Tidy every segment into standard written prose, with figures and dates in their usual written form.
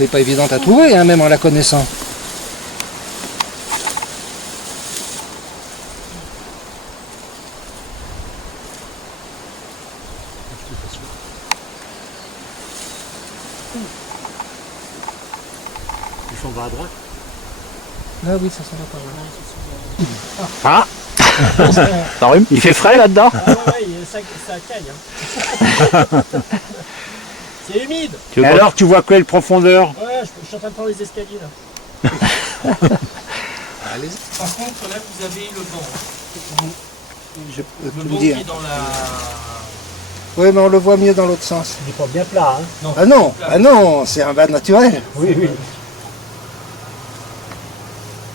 elle n'est pas évidente à trouver, hein, même en la connaissant. Il s'en va à droite. Ah oui, ça s'en va pas mal. Ah, il fait frais là-dedans. Ah ouais, ça caille. Hein. C'est humide. Et alors, tu vois quelle profondeur? Ouais, je suis en train de prendre les escaliers là. Allez-y. Par contre, là, vous avez le banc. Je peux Le tout banc vous qui dire. est dans la... Oui, mais on le voit mieux dans l'autre sens. Il n'est pas bien plat, hein. Non. Ah non, c'est un bas naturel. Oui, oui.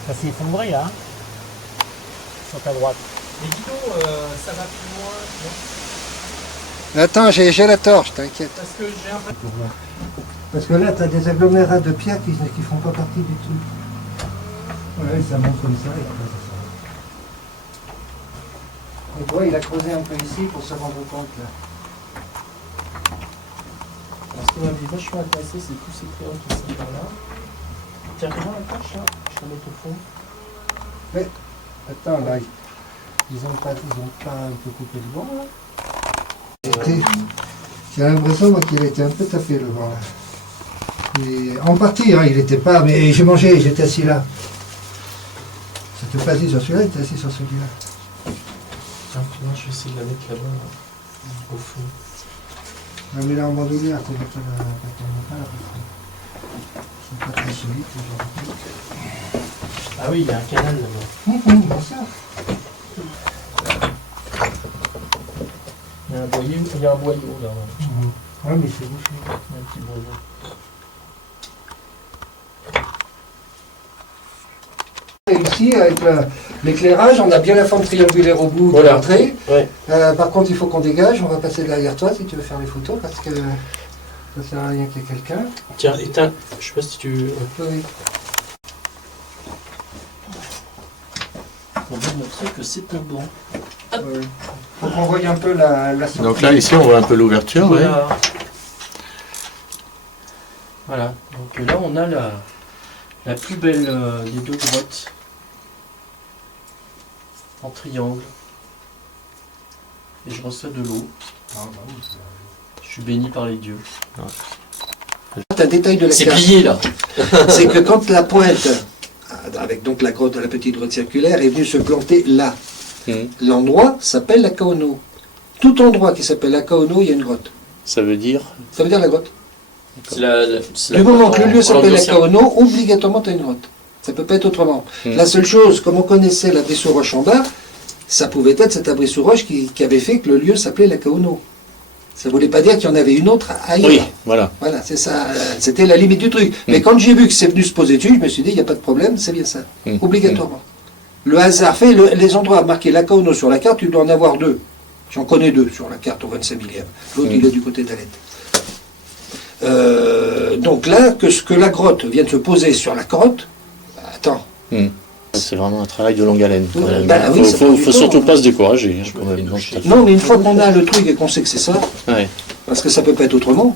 Ça s'est effondré là. Hein. Sur ta droite. Mais dis donc, ça va plus loin. Non. Attends, j'ai la torche, t'inquiète. Parce que j'ai un peu... Parce que là, tu as des agglomérats de pierres qui ne font pas partie du truc. Ouais, ça monte comme ça et après ça sort. Et tu vois, il a creusé un peu ici pour se rendre compte là. Alors, ce qui m'a vachement intéressé, c'est tous ces créants qui sont par là. Tiens, regarde la torche là, je la mets au fond. Mais, attends, là, ils ont pas un peu coupé le vent là. J'ai l'impression moi qu'il a été un peu tapé le vent là. Et en partie, hein, il n'était pas, mais j'ai mangé, j'étais assis là. C'était pas assis sur celui-là, il était assis sur celui-là. Tiens, moi je vais essayer de la mettre là-bas, là, au fond. Non, mais là en bandoulière, c'est pas la c'est pas très solide. Ah oui, il y a un canal là-bas. Bien sûr. Il y a un boyau, là. Ouais, mais c'est bouché. Il y a un petit boyau. Et ici, avec l'éclairage, on a bien la forme triangulaire au bout de Voilà. l'entrée. Ouais. Par contre, il faut qu'on dégage. On va passer derrière toi si tu veux faire les photos parce que ça sert à rien qu'il y ait quelqu'un. Tiens, éteins. Je sais pas si tu... Oui. On va montrer que c'est un banc. Oui. Faut qu'on voie un peu la sortie. Donc là, ici, on voit un peu l'ouverture. Ouais. Voilà. Voilà. Donc là, on a la plus belle des deux grottes. En triangle. Et je reçois de l'eau. Je suis béni par les dieux. Un détail de la C'est carte, plié là. c'est que quand la pointe, avec donc la grotte, la petite grotte circulaire, est venue se planter là, l'endroit s'appelle la Kaono. Tout endroit qui s'appelle la Kaono, il y a une grotte. Ça veut dire? Ça veut dire la grotte. C'est la Du moment que le lieu s'appelle la Kaono. Kaono, obligatoirement tu as une grotte. Ça ne peut pas être autrement. La seule chose, comme on connaissait l'abri sous roche en bas, ça pouvait être cet abri sous roche qui avait fait que le lieu s'appelait la Kaono. Ça ne voulait pas dire qu'il y en avait une autre ailleurs. Oui, voilà. Voilà, c'est ça. C'était la limite du truc. Mais quand j'ai vu que c'est venu se poser dessus, je me suis dit, il n'y a pas de problème, c'est bien ça. Obligatoirement. Le hasard fait, les endroits marqués la Kaono sur la carte, tu dois en avoir deux. J'en connais deux sur la carte au 25 millième. L'autre, il est du côté d'Alette. Donc là, que la grotte vienne se poser sur la grotte, attends. C'est vraiment un travail de longue haleine. Quand même. Bah oui, ça prend du faut temps, surtout hein. pas se décourager. Hein, quand même, Non, mais une fois qu'on a le truc et qu'on sait que c'est ça, ouais. parce que ça peut pas être autrement,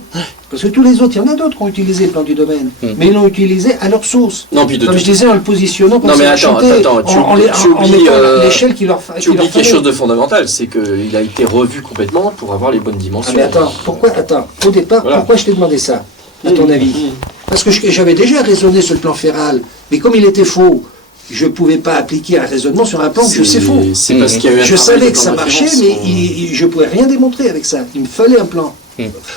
parce que tous les autres, il y en a d'autres qui ont utilisé le plan du domaine, mais ils l'ont utilisé à leur sauce. Non, puis de Comme tout- je disais, en le positionnant comme Non, mais ça attends, chantait, attends, tu en oublies, mettant l'échelle qui leur Tu oublies quelque chose de fondamental, c'est qu'il a été revu complètement pour avoir les bonnes dimensions. Ah mais attends, au départ, Voilà. pourquoi je t'ai demandé ça, à ton avis? Parce que j'avais déjà raisonné sur le plan féral, mais comme il était faux, je ne pouvais pas appliquer un raisonnement sur un plan que je sais faux. C'est parce qu'il y a eu un Je travail savais de que plan ça de marchait, référence. mais je ne pouvais rien démontrer avec ça. Il me fallait un plan.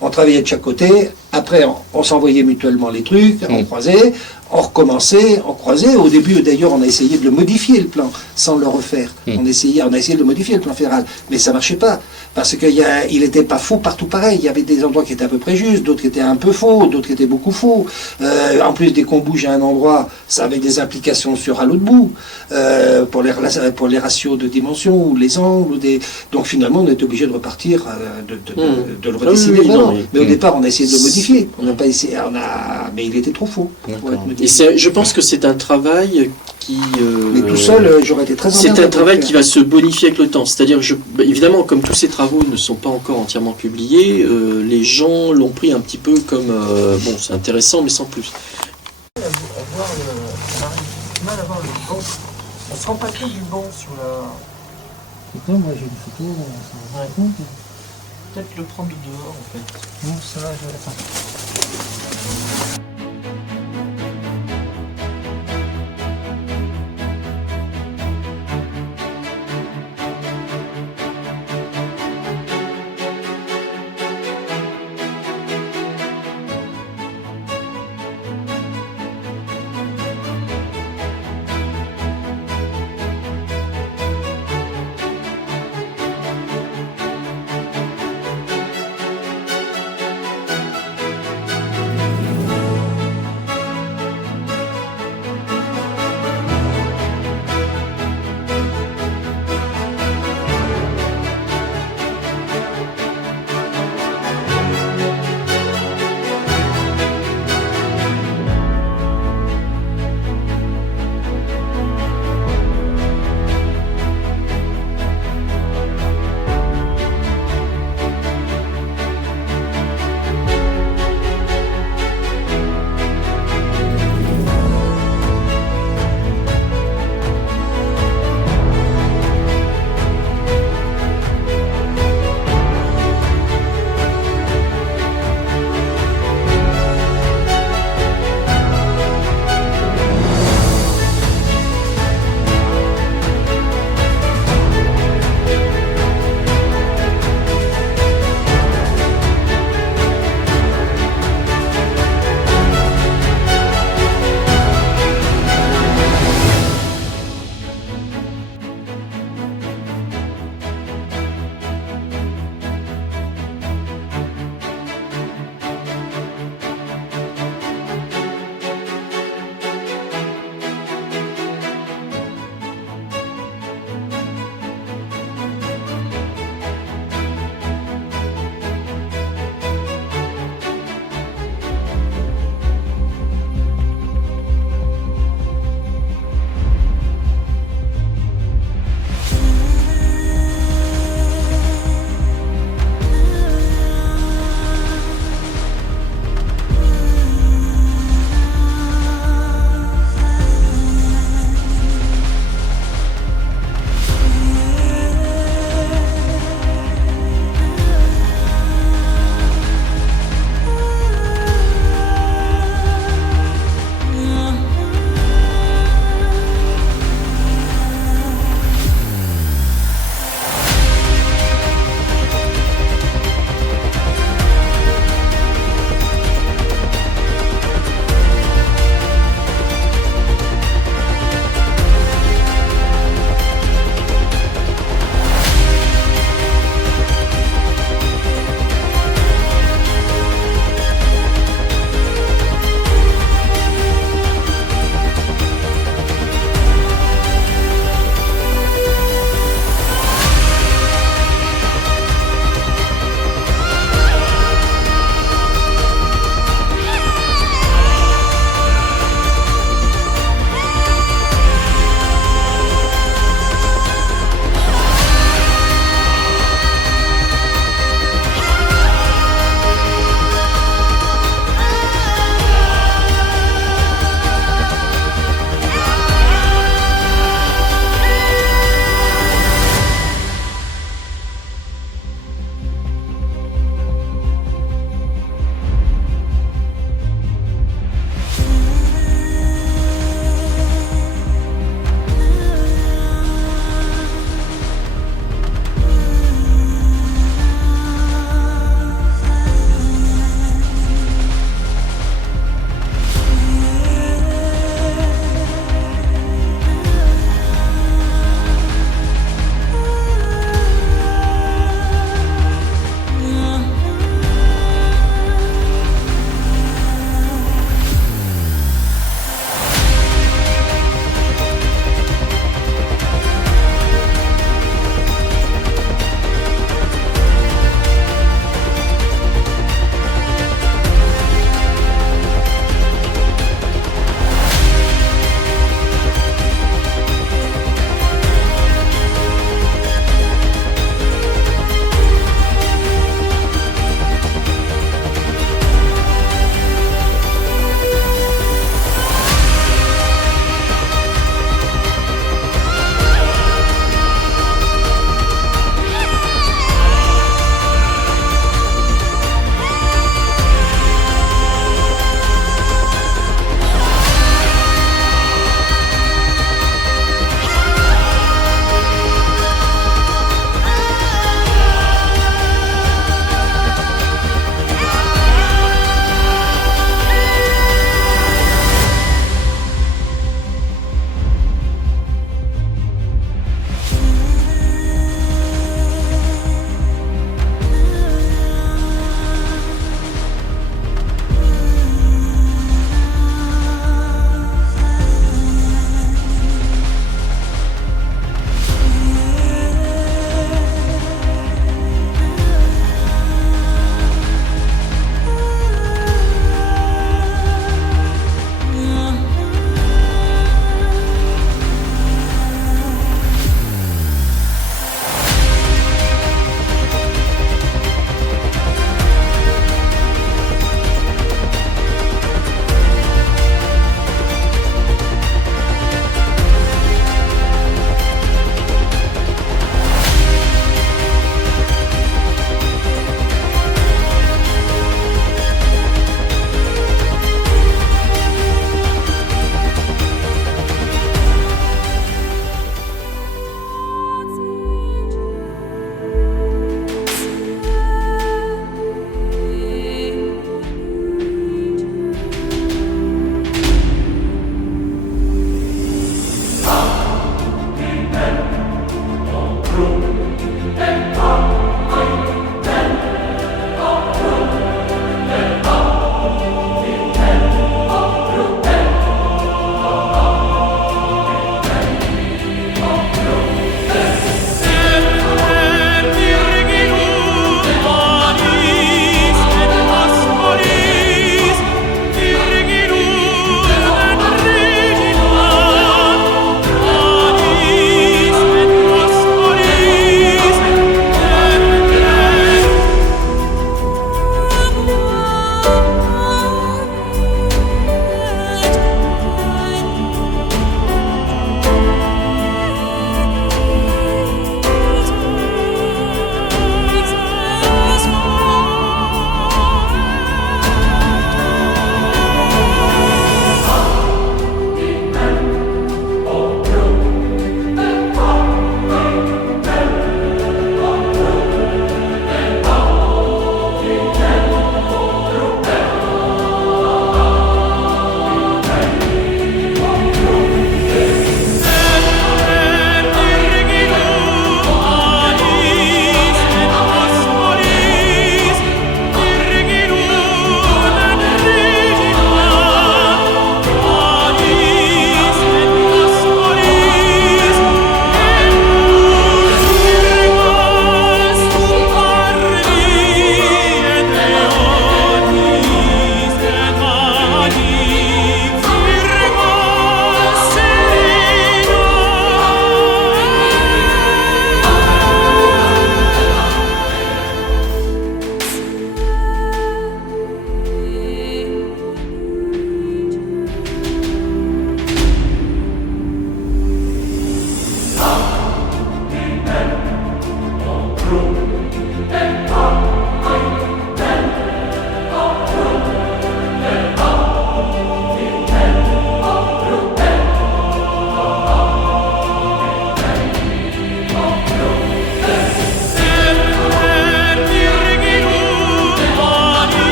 On travaillait de chaque côté, après on s'envoyait mutuellement les trucs, on croisait, on recommençait, on croisait. Au début d'ailleurs on a essayé de le modifier le plan, sans le refaire. On a essayé de le modifier le plan féral, mais ça ne marchait pas. Parce qu'il n'était pas faux partout pareil. Il y avait des endroits qui étaient à peu près justes, d'autres qui étaient un peu faux, d'autres qui étaient beaucoup faux. En plus, dès qu'on bouge à un endroit, ça avait des implications sur à l'autre bout, pour les ratios de dimension, ou les angles. Donc finalement, on était obligé de repartir, de le redessiner oui, vraiment. non, mais au départ, on a essayé de le modifier. On n'a pas essayé, mais il était trop faux pour être modifié. Et je pense que c'est un travail qui... Mais tout seul, j'aurais été très c'est emmerdé un travail de le qui faire. va se bonifier avec le temps. C'est-à-dire, évidemment, comme tous ces travaux ne sont pas encore entièrement publiés, les gens l'ont pris un petit peu comme... bon, c'est intéressant, mais sans plus. On arrive mal à voir le banc. On se rend pas compte du banc sur la... Putain, moi j'ai une photo, ça me rend compte. Peut-être le prendre de dehors en fait. Non, ça va, je vais attendre.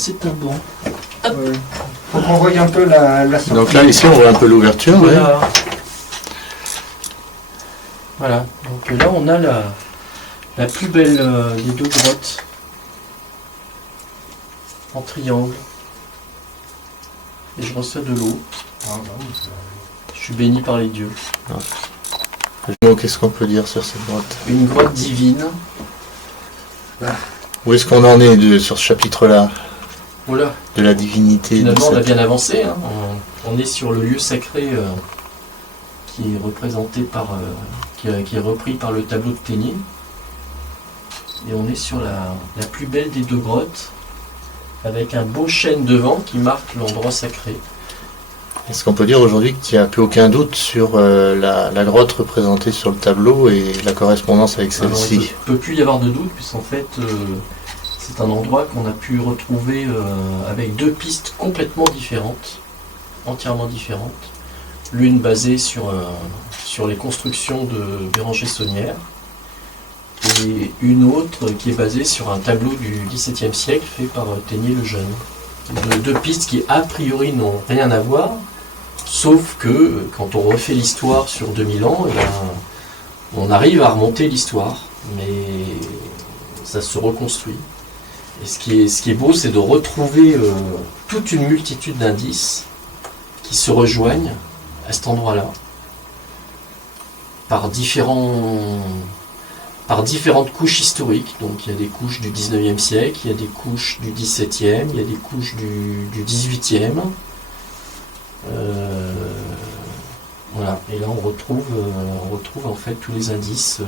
c'est un bon. Faut qu'on voie un peu la sortie. Donc là, ici, on voit un peu l'ouverture. Ouais. Voilà. Voilà. Donc là, on a la plus belle des deux grottes. En triangle. Et je reçois de l'eau. Je suis béni par les dieux. Bon, qu'est-ce qu'on peut dire sur cette grotte? Une grotte divine. Où est-ce qu'on en est sur ce chapitre-là? Voilà. De la divinité. Finalement, on a cette- bien avancé. Hein. On est sur le lieu sacré qui est représenté par, qui est repris par le tableau de Ténier. Et on est sur la plus belle des deux grottes, avec un beau chêne devant qui marque l'endroit sacré. Est-ce qu'on peut dire aujourd'hui qu'il n'y a plus aucun doute sur la grotte représentée sur le tableau et la correspondance avec Alors, il celle-ci? ne peut plus y avoir de doute, puisqu'en fait, c'est un endroit qu'on a pu retrouver avec deux pistes complètement différentes, entièrement différentes. L'une basée sur les constructions de Béranger Saunière, et une autre qui est basée sur un tableau du XVIIe siècle fait par Ténier le Jeune. Deux pistes qui a priori n'ont rien à voir, sauf que quand on refait l'histoire sur 2000 ans, eh ben, on arrive à remonter l'histoire, mais ça se reconstruit. Et ce qui est beau, c'est de retrouver toute une multitude d'indices qui se rejoignent à cet endroit-là, par différentes couches historiques. Donc il y a des couches du 19e siècle, il y a des couches du 17e, il y a des couches du 18e. Voilà. Et là on retrouve en fait tous les indices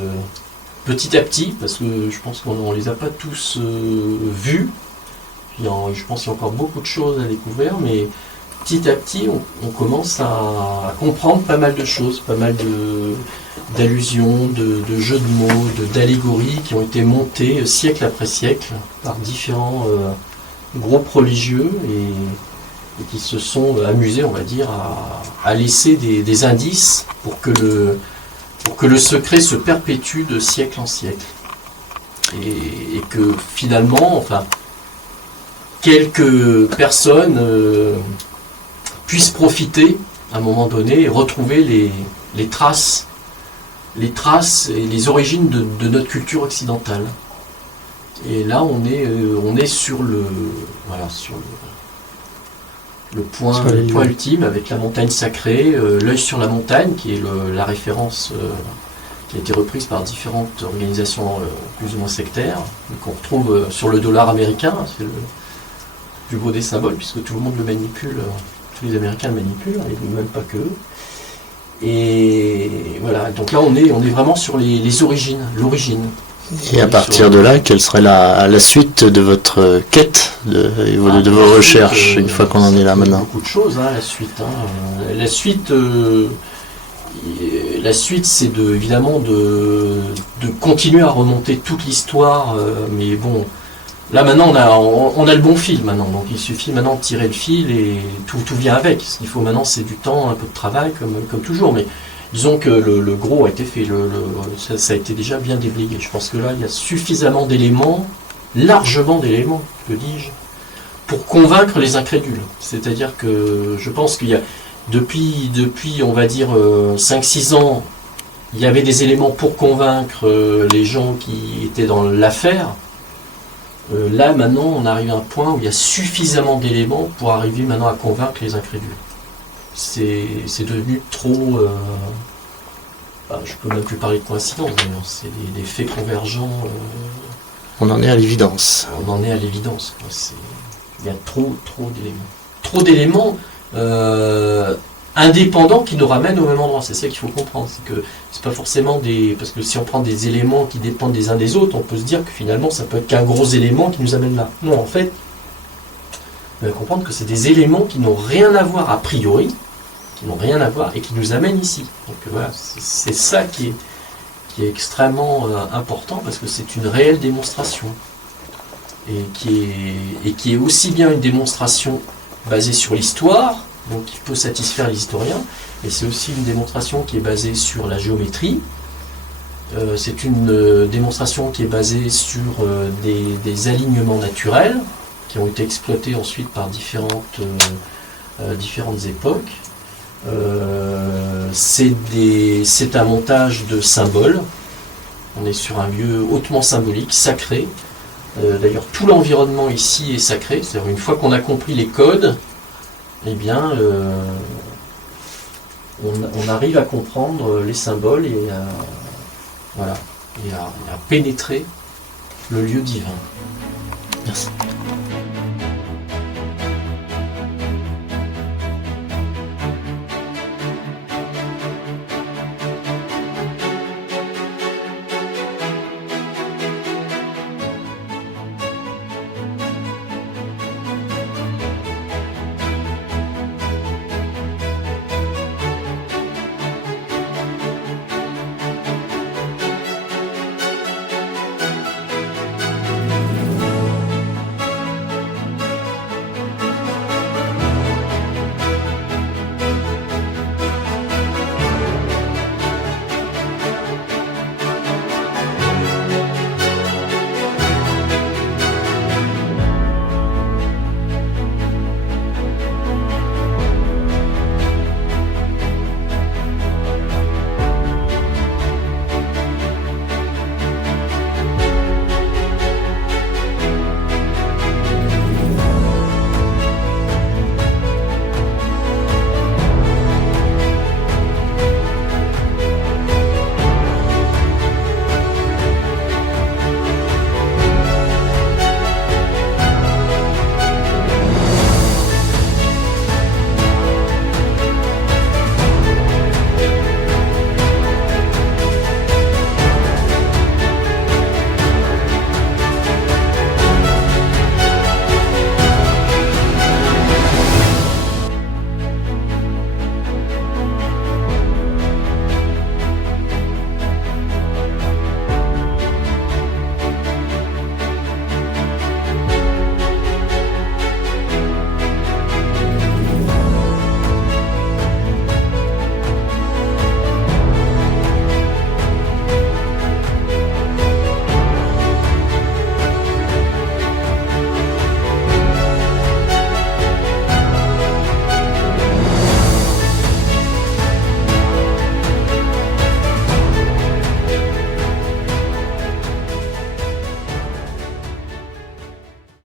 petit à petit, parce que je pense qu'on ne les a pas tous vus. Je pense qu'il y a encore beaucoup de choses à découvrir, mais petit à petit on commence à comprendre pas mal de choses, pas mal d'allusions, de jeux de mots, d'allégories qui ont été montées siècle après siècle par différents groupes religieux et qui se sont amusés, on va dire, à laisser des indices pour que le secret se perpétue de siècle en siècle. Et que finalement, enfin, quelques personnes puissent profiter à un moment donné et retrouver les traces et les origines de notre culture occidentale. Et là, on est sur le point ultime, avec la montagne sacrée, l'œil sur la montagne, qui est la référence qui a été reprise par différentes organisations plus ou moins sectaires, qu'on retrouve sur le dollar américain. C'est le plus beau des symboles, puisque tout le monde le manipule, tous les Américains le manipulent, et même pas que. Et voilà, donc là on est vraiment sur les origines, l'origine. Et à partir de là, quelle serait la suite de votre quête, de vos recherches, une fois qu'on en est là maintenant? Beaucoup de choses, hein, la suite. La suite, c'est évidemment de continuer à remonter toute l'histoire, mais bon, là maintenant on a le bon fil maintenant, donc il suffit maintenant de tirer le fil et tout vient avec. Ce qu'il faut maintenant, c'est du temps, un peu de travail, comme toujours, mais disons que le gros a été fait, ça a été déjà bien déblayé. Je pense que là, il y a suffisamment d'éléments, largement d'éléments, que dis-je, pour convaincre les incrédules. C'est-à-dire que je pense qu'il y a, depuis on va dire, 5-6 ans, il y avait des éléments pour convaincre les gens qui étaient dans l'affaire. Là, maintenant, on arrive à un point où il y a suffisamment d'éléments pour arriver maintenant à convaincre les incrédules. C'est devenu trop... je peux même plus parler de coïncidence, d'ailleurs. C'est des faits convergents. On en est à l'évidence. On en est à l'évidence. Il y a trop d'éléments. Trop d'éléments indépendants qui nous ramènent au même endroit. C'est ça qu'il faut comprendre. C'est que c'est pas forcément des... Parce que si on prend des éléments qui dépendent des uns des autres, on peut se dire que finalement, ça peut être qu'un gros élément qui nous amène là. Non, en fait, vous allez comprendre que c'est des éléments qui n'ont rien à voir a priori, qui n'ont rien à voir et qui nous amènent ici. Donc voilà, c'est ça qui est extrêmement important, parce que c'est une réelle démonstration. Et qui est aussi bien une démonstration basée sur l'histoire, donc qui peut satisfaire les historiens, mais c'est aussi une démonstration qui est basée sur la géométrie. C'est une démonstration qui est basée sur des alignements naturels, qui ont été exploités ensuite par différentes époques. C'est un montage de symboles. On est sur un lieu hautement symbolique, sacré. D'ailleurs, tout l'environnement ici est sacré. C'est-à-dire, une fois qu'on a compris les codes, eh bien, on arrive à comprendre les symboles et à pénétrer le lieu divin. Merci.